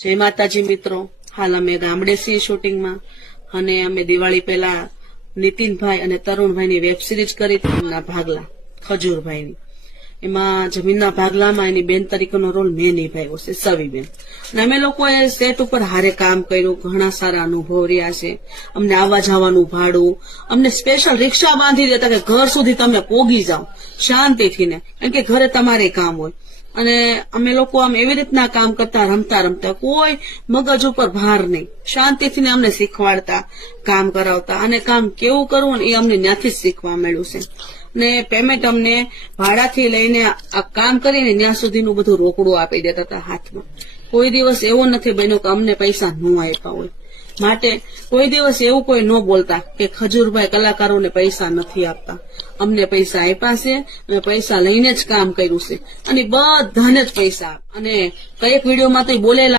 જય માતાજી મિત્રો, હાલ અમે ગામડે છીએ શૂટિંગમાં અને અમે દિવાળી પહેલા નીતિનભાઈ અને તરુણભાઈની વેબ સિરીઝ કરી હતી એમના ભાગલા ખજૂરભાઈની. એમાં જમીનના ભાગલામાં એની બેન તરીકેનો રોલ મેં નિભાવ્યો છે, સવીબેન. અને અમે લોકોએ સેટ ઉપર હારે કામ કર્યું, ઘણા સારા અનુભવ રહ્યા છે. અમને આવવા જવાનું ભાડું, અમને સ્પેશિયલ રિક્ષા બાંધી દેતા કે ઘર સુધી તમે પોગી જાઓ શાંતિથી ને, કારણ કે ઘરે તમારે કામ હોય. અને અમે લોકો આમ એવી રીતના કામ કરતા, રમતા રમતા, કોઈ મગજ ઉપર ભાર નહીં, શાંતિથી ને અમને શીખવાડતા, કામ કરાવતા. અને કામ કેવું કરવું ને એ અમને ત્યાંથી જ શીખવા મળ્યું છે. ને પેમેન્ટ અમને ભાડાથી લઈને આ કામ કરીને ત્યાં સુધીનું બધું રોકડું આપી દેતા હતા હાથમાં. કોઈ દિવસ એવો નથી બન્યો કે અમને પૈસા ન આપ્યા હોય. માટે કોઈ દિવસ એવું કોઈ ન બોલતા કે ખજૂરભાઈ કલાકારોને પૈસા નથી આપતા. અમને પૈસા આપ્યા છે, અને પૈસા લઈને જ કામ કર્યું છે, અને બધાને જ પૈસા. અને કઈક વિડીયોમાં તો બોલેલા